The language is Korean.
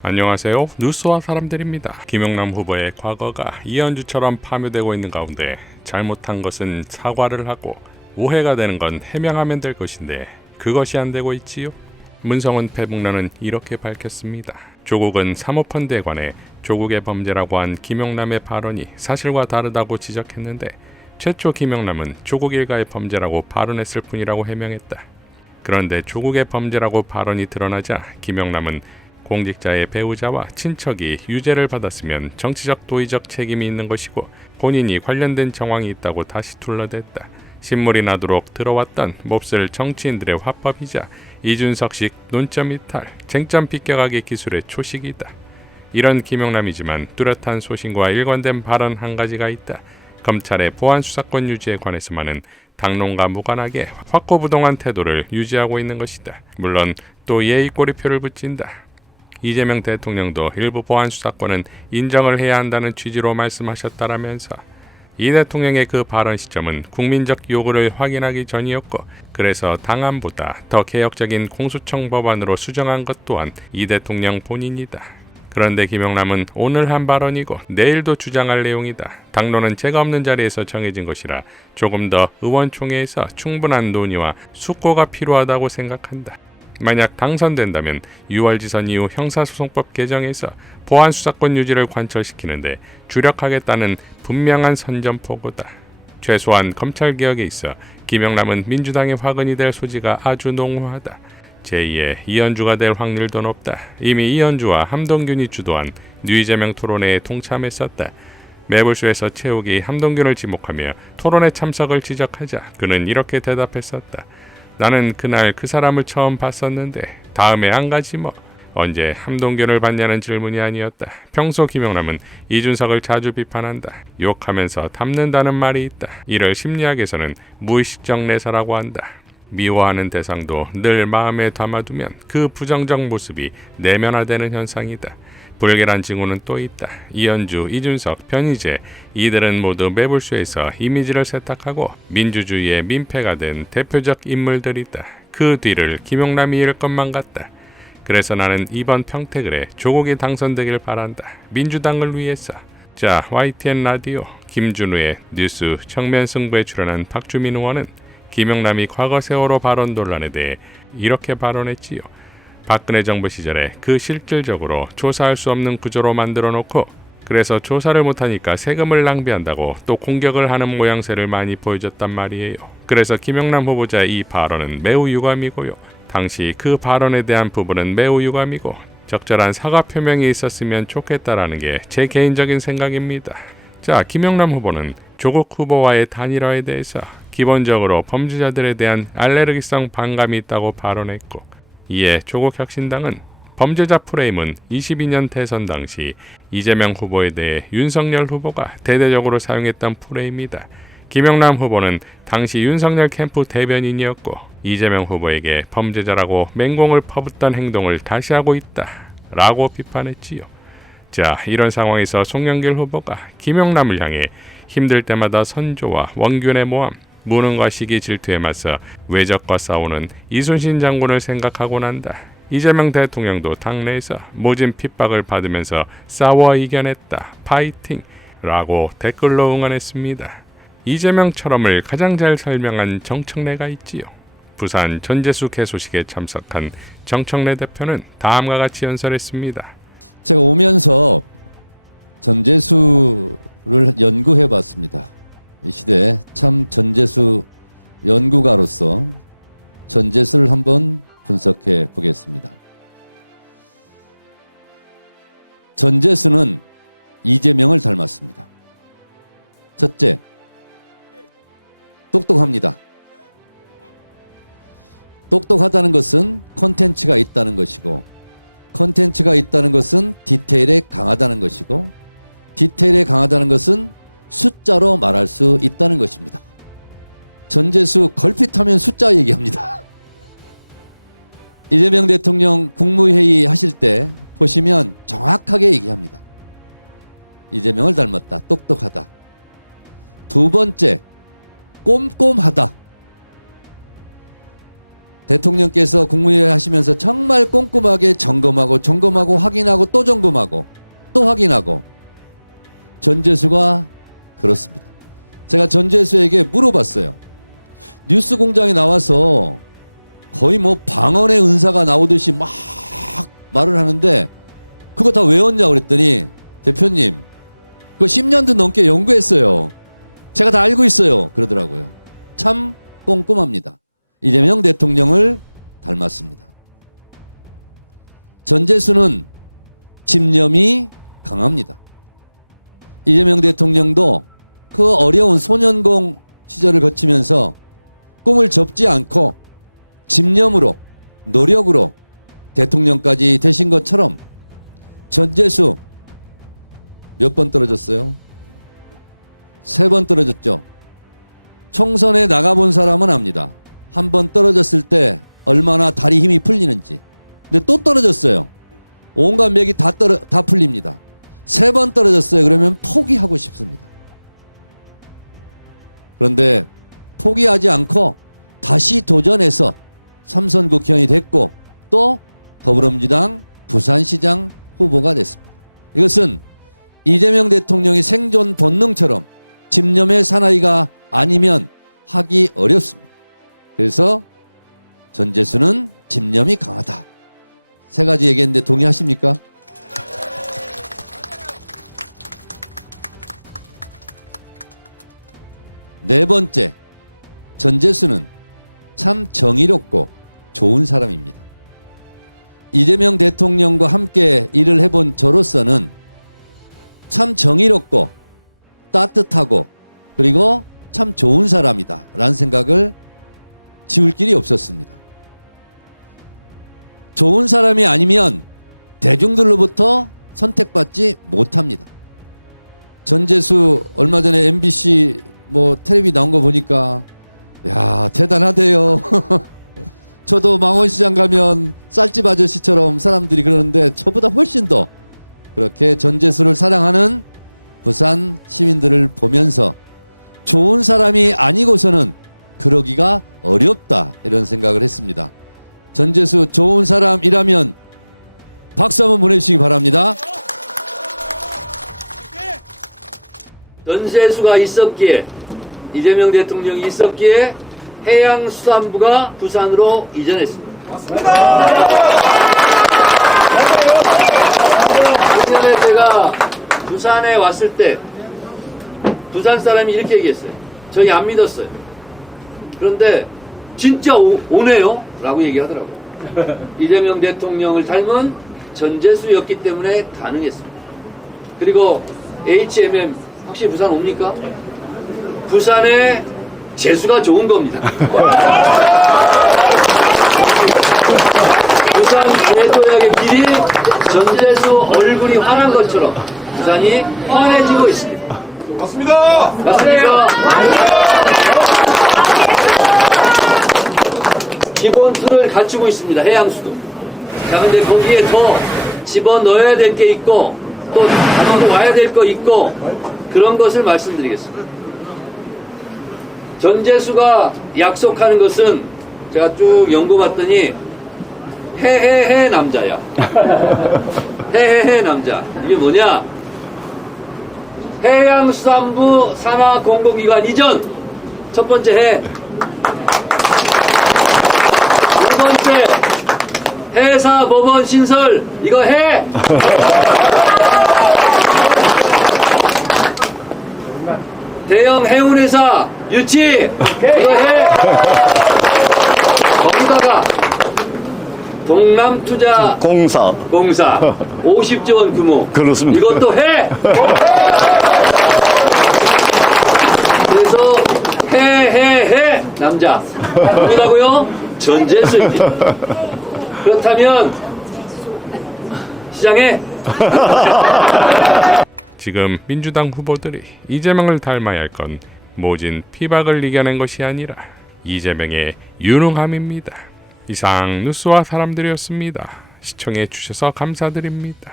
안녕하세요. 뉴스와 사람들입니다. 김영남 후보의 과거가 이현주처럼 파묘되고 있는 가운데 잘못한 것은 사과를 하고 오해가 되는 건 해명하면 될 것인데 그것이 안 되고 있지요. 문성은 페북런은 이렇게 밝혔습니다. 조국은 사모펀드에 관해 조국의 범죄라고 한 김영남의 발언이 사실과 다르다고 지적했는데 최초 김영남은 조국 일가의 범죄라고 발언했을 뿐이라고 해명했다. 그런데 조국의 범죄라고 발언이 드러나자 김영남은 공직자의 배우자와 친척이 유죄를 받았으면 정치적 도의적 책임이 있는 것이고 본인이 관련된 정황이 있다고 다시 둘러댔다. 신물이 나도록 들어왔던 몹쓸 정치인들의 화법이자 이준석식 논점 이탈, 쟁점 비껴가기 기술의 초식이다. 이런 김영남이지만 뚜렷한 소신과 일관된 발언 한 가지가 있다. 검찰의 보안 수사권 유지에 관해서만은 당론과 무관하게 확고부동한 태도를 유지하고 있는 것이다. 물론 또 예의 꼬리표를 붙인다. 이재명 대통령도 일부 보안 수사권은 인정을 해야 한다는 취지로 말씀하셨다라면서 이 대통령의 그 발언 시점은 국민적 요구를 확인하기 전이었고 그래서 당안보다 더 개혁적인 공수처 법안으로 수정한 것 또한 이 대통령 본인이다. 그런데 김영남은 오늘 한 발언이고 내일도 주장할 내용이다. 당론은 제가 없는 자리에서 정해진 것이라 조금 더 의원총회에서 충분한 논의와 숙고가 필요하다고 생각한다. 만약 당선된다면 6월 지선 이후 형사소송법 개정에서 보안 수사권 유지를 관철시키는데 주력하겠다는 분명한 선전포고다. 최소한 검찰개혁에 있어 김영남은 민주당의 화근이 될 소지가 아주 농후하다. 제2의 이현주가 될 확률도 높다. 이미 이현주와 함동균이 주도한 류이재명 토론회에 동참했었다. 매불쇼에서 최욱이 함동균을 지목하며 토론회 참석을 지적하자 그는 이렇게 대답했었다. 나는 그날 그 사람을 처음 봤었는데 다음에 안 가지 뭐. 언제 함동균을 봤냐는 질문이 아니었다. 평소 김영남은 이준석을 자주 비판한다. 욕하면서 담는다는 말이 있다. 이를 심리학에서는 무의식적 내사라고 한다. 미워하는 대상도 늘 마음에 담아두면 그 부정적 모습이 내면화되는 현상이다. 불길한 징후는 또 있다. 이현주, 이준석, 변희재 이들은 모두 매불쇼에서 이미지를 세탁하고 민주주의의 민폐가 된 대표적 인물들이다. 그 뒤를 김영남이 이을 것만 같다. 그래서 나는 이번 평택을에 조국이 당선되길 바란다. 민주당을 위해서. 자, YTN 라디오 김준우의 뉴스 정면 승부에 출연한 박주민 의원은 김영남이 과거 세월호 발언 논란에 대해 이렇게 발언했지요. 박근혜 정부 시절에 그 실질적으로 조사할 수 없는 구조로 만들어 놓고 그래서 조사를 못하니까 세금을 낭비한다고 또 공격을 하는 모양새를 많이 보여줬단 말이에요. 그래서 김영남 후보자의 이 발언은 매우 유감이고요. 당시 그 발언에 대한 부분은 매우 유감이고 적절한 사과 표명이 있었으면 좋겠다라는 게 제 개인적인 생각입니다. 자, 김영남 후보는 조국 후보와의 단일화에 대해서 기본적으로 범죄자들에 대한 알레르기성 반감이 있다고 발언했고 이에 조국혁신당은 범죄자 프레임은 22년 대선 당시 이재명 후보에 대해 윤석열 후보가 대대적으로 사용했던 프레임이다. 김영남 후보는 당시 윤석열 캠프 대변인이었고 이재명 후보에게 범죄자라고 맹공을 퍼붓던 행동을 다시 하고 있다 라고 비판했지요. 자, 이런 상황에서 송영길 후보가 김영남을 향해 힘들 때마다 선조와 원균의 모함, 무능과 시기 질투에 맞서 외적과 싸우는 이순신 장군을 생각하고 난다. 이재명 대통령도 당내에서 모진 핍박을 받으면서 싸워 이겨냈다. 파이팅! 라고 댓글로 응원했습니다. 이재명처럼을 가장 잘 설명한 정청래가 있지요. 부산 전재수 개소식에 참석한 정청래 대표는 다음과 같이 연설했습니다. 제가 오면서 전재수를 연구해 봤습니다. 이 시대에 참 전재수 연구가로서 전재수를 한번 분석해 보겠습니다. 전재수는 이재명을 닮았습니다. 첫째, 똑똑합니다. 똑똑하다는 것은 콘텐츠가 있다는 것이고 콘텐츠가 있다는 것은 디테일에 강하다는 것이고 디테일에 강하다는 것은 숫자로 말할 수 있다는 것입니다. 전재수 걸핏하면 숫자 얘기합니다. 이재명 대통령 국무회의 하실 때 보시면 정확하게 얘기합니다. 이재명을 닮았다. 똑똑하다. 두 번째, 꼼꼼하다. 대통령께서 국무회의 하시면서 정말 꼼꼼하게 점검하고 확인하고 또 점검하고 또 확인하고 전재수가 그렇습니다. 제가 전재수에게 물어봤어요. 뉴스공장에 나와서 거의 뭐 방언의 은사가 나오듯이 막 말을 하는데 그거 다 외웠냐고 그랬더니 대표님 그거 10년도 넘게 연구했어요. 제가 다 알고 있어요. 그러더라고요. 참 꼼꼼합니다. 이재명 대통령을 닮았습니다. 전재수는 집념이 강합니다. 이재명 대통령도 그 어려운 소년공 시절을 거치면서 꿈을 접지 않고 집념으로 노력으로 대통령까지 되신 것처럼 전재수 몇 번 떨어졌어요? 3번 떨어졌죠. 총선에 나가본 사람은 압니다. 한 번 떨어졌을 때 얼마나 다리 힘이 풀리는지. 근데 또 떨어졌어요. 온갖 맥이 다 풀립니다. 3번 떨어졌어요. 그러면 포기하고 싶습니다. 그런데 포기하지 않고 다시 도전해서 3선 국회의원이 됐고 또 더불어민주당 부산시장 후보가 됐습니다. 이것은 이재명 대통령의 생존 본능처럼 집념의 사나이가 아니면 하기 어렵습니다. 그래서 전재수는 집념이 강하다. 3가지 얘기했는데 동의하십니까? 네 번째, 전재수는 참 정의롭고 좋은 사람입니다. 이재명 대통령과 함께 일을 해본 저로서는 참 정의롭고 따뜻하고 그리고 참 좋은 사람이다 라는 생각을 지울 길이 없었습니다. 좋은 사람이 아니면 대중들로부터 선택받지 못합니다. 전재수 얼마 전에 MBC 텔레비 나온 거 보니까 야 대단하대요. 저도 망원시장 가면 쌀집 아저씨처럼 사람들이 그러는데 저보다 훨씬 더 그렇게 전재수를 사랑하는 부산 시민들을 보면서 좋은 사람이 아니고서는 그러기가 어렵다 이런 생각을 했습니다. 전재수 좋은 사람이라면 박수 한번 보내주시기 바랍니다. 전재수가 있었기에 이재명 대통령이 있었기에 해양수산부가 부산으로 이전했습니다. 작년에 제가 부산에 왔을 때 부산 사람이 이렇게 얘기했어요. 저희 안 믿었어요. 그런데 진짜 오네요 라고 얘기하더라고요. 이재명 대통령을 닮은 전재수였기 때문에 가능했습니다. 그리고 HMM 혹시 부산 옵니까? 부산에 재수가 좋은 겁니다. 부산 대도약의 길이 전재수 얼굴이 환한 것처럼 부산이 환해지고 있습니다. 맞습니다. 맞습니까? 기본 틀을 갖추고 있습니다. 해양수도. 자, 근데 거기에 더 집어넣어야 될 게 있고 또 가지고 와야 될 거 있고 그런 것을 말씀드리겠습니다. 전재수가 약속하는 것은 제가 쭉 연구봤더니 해해해 남자야. 해해해 남자. 이게 뭐냐? 해양수산부 산하공공기관 이전. 첫 번째 해. 두 번째 해사법원 신설. 이거 해. 대형 해운회사 유치. 이거 해. 거기다가 동남투자공사 50조 원 규모. 그렇습니다. 이것도 해. 그래서 해 남자. 누구라고요? 전재수입니다. 그렇다면 시장에 지금 민주당 후보들이 이재명을 닮아야 할 건 모진 피박을 이겨낸 것이 아니라 이재명의 유능함입니다. 이상 뉴스와 사람들이었습니다. 시청해 주셔서 감사드립니다.